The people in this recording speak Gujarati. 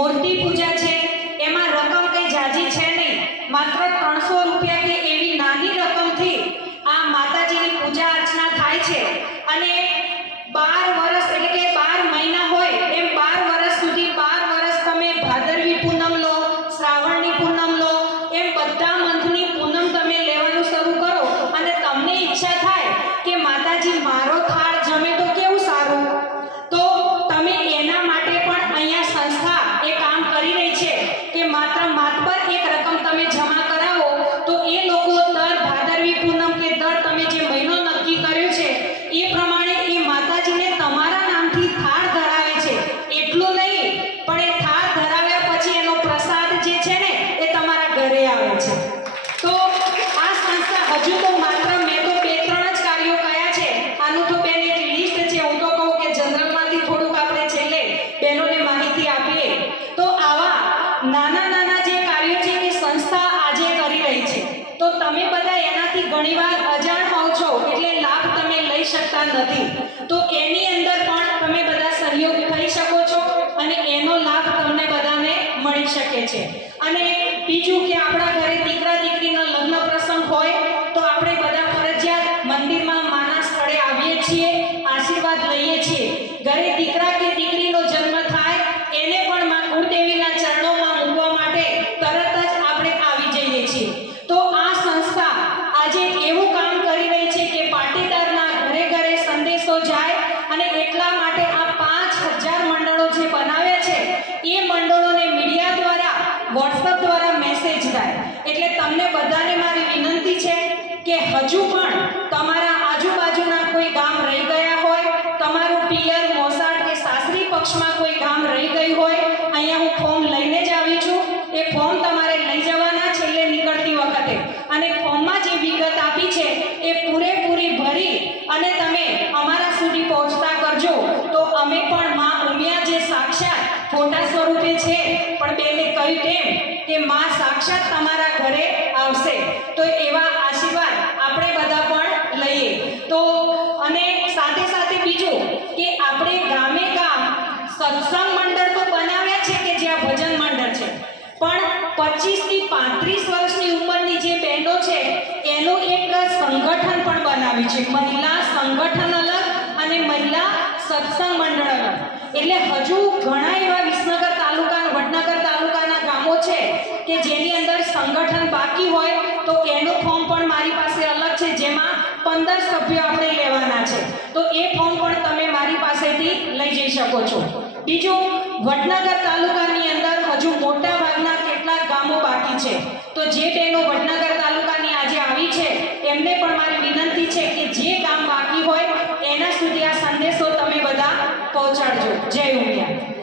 મૂર્તિ પૂજા છે એમાં રકમ કંઈ જાજી છે નહીં, માત્ર 300 રૂપિયા કે એવી નાની રકમથી આ માતાજીની પૂજા અર્ચના થાય છે અને 12 વર્ષ એટલે કે 12 મહિના હોય એમ 12 વર્ષ સુધી 12 વર્ષ તમે ભાદરવી પૂનમ લો, શ્રાવણની પૂનમ લો, એમ બધા મંથની પૂનમ તમે લેવાનું શરૂ કરો અને તમને ઈચ્છા થાય કે માતાજી મારો થાળ જમે તો કેવું સારું, તો તમે એના માટે પણ અહીંયા સંસ્થા એ કામ કરી રહી છે કે માત્ર માતબર એક રકમ તમે જમા કરાવો તો એ લોકો દર ભાદરવી પૂનમ કે દર તમે જે મહિનો નક્કી કર્યો છે એ પ્રમાણે એ માતાજીને તમારા નામથી થાળ ધરાવે છે। એટલું નહીં પણ એ થાળ ધરાવ્યા પછી એનો પ્રસાદ જે છે ને એ તમારા ઘરે આવે છે। તો આ સંસ્થા હજુ તો માત્ર મેં તો 2-3 જ કાર્યો કયા છે, આનું તો બેન એક લિસ્ટ છે, હું તો કહું કે જનરલમાંથી થોડુંક આપણે છેલ્લે બહેનોને માહિતી આપીએ તો આવા નાના નાના જે કાર્યો છે કે સંસ્થા આજે કરી રહી છે તો તમે બધા એનાથી ઘણીવાર અજાણ હોવ છો એટલે લાભ તમે લઈ શકતા નથી, તો એની અંદર પણ તમે બધા સહયોગ થઈ શકો છો અને એનો લાભ તમને બધાને મળી શકે છે। અને બીજું કે આપણા ઘરે દીકરા દીકરીનો લગ્ન પ્રસંગ હોય તો આપણે બધા ફરજિયાત મંદિરમાં માના સ્થળે આવીએ છીએ, આશીર્વાદ લઈએ છીએ। ઘરે દીકરા કે દીકરીનો જન્મ થાય એને પણ માં કુળદેવીના ચરણોમાં મૂકવા માટે તરત જ આપણે આવી જઈએ છીએ। તો આ સંસ્થા આજે એવું કામ કરી રહી છે કે પાટીદારના ઘરે ઘરે સંદેશો જાય અને એટલા માટે આ 5000 મંડળો જે બનાવ્યા છે એ મંડળોને મીડિયા દ્વારા વોટ્સએપ દ્વારા મેસેજ થાય। એટલે તમને બધાને મારી વિનંતી છે કે હજુ પણ તમારા આજુબાજુના કોઈ ગામ રહી ગયા હોય, તમારું પિયર મોસાળ કે સાસરી પક્ષમાં કોઈ ગામ રહી ગયું હોય, અહીંયા હું ફોર્મ લઈને જ આવી છું, એ ફોર્મ તમારે લઈ જવાના છેલ્લે નીકળતી વખતે અને ફોર્મમાં જે વિગત આપી છે એ પૂરેપૂરી ભરી અને તમે અમારા સુધી પહોંચતા કરજો તો અમે પણ માં ઉમિયા જે સાક્ષાત ફોટા સ્વરૂપે છે પણ બેને કહ્યું તેમ કે માં સાક્ષાત તમારા ઘરે આવશે તો એવા આશીર્વાદ આપણે બધા પણ લઈએ। તો અને સાથે સાથે બીજું કે આપણે ગામે ગામ સત્સંગ મંડળ તો બનાવ્યા છે કે જ્યાં ભજન મંડળ છે પણ 25 થી 35 વર્ષની ઉંમરની જે બહેનો છે એનું એક સંગઠન પણ બનાવ્યું છે, મહિલા સંગઠન અલગ અને મહિલા સત્સંગ મંડળ અલગ। એટલે હજુ ઘણા એવા વિસનગર તાલુકા વડનગર તાલુકાના ગામો છે કે જેની અંદર સંગઠન બાકી હોય તો એનું ફોર્મ પણ મારી પાસે અલગ છે જેમાં 15 સભ્યો આપણે લેવાના છે તો એ ફોર્મ પણ તમે મારી પાસેથી લઈ જઈ શકો છો। બીજું વડનગર તાલુકાની અંદર હજુ મોટા ભાગના કેટલાક ગામો બાકી છે તો જે બહેનો વડનગર તાલુકાની આજે આવી છે એમને પણ મારી વિનંતી છે કે જે ગામ બાકી હોય એના સુધી આ સંદેશો તમે બધા પહોંચાડજો। જય ઉમિયા।